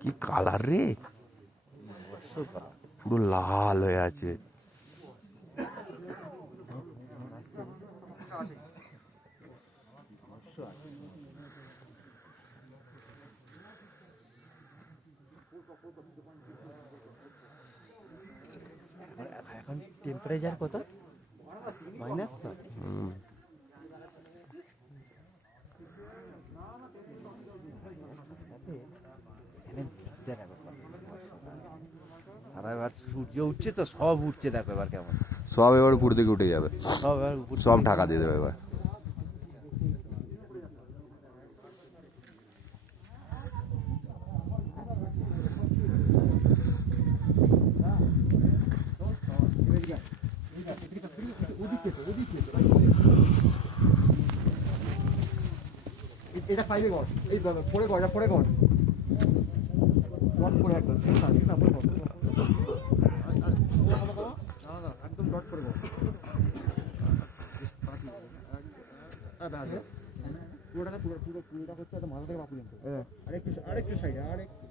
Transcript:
কি কালার রে, পুরো লাল হয়ে আছে। এখন টেম্পারেচার কত? মাইনাস তো। আর এবার সূর্য উঠছে তো, সব উঠছে দেখো এবার কেমন, সব এবার উপর দিকে উঠে যাবে, সব এবার সব ঢাকা দিয়ে দেবে এবার। এটা ফাইভে গড়, এই পরে গড়, পরে গড় পরে একদম একদম ডট করে গড়, পুরোটা পুরোটা হচ্ছে মাথা থেকে পা পর্যন্ত। আরেকটু সাইডে, আরেকটু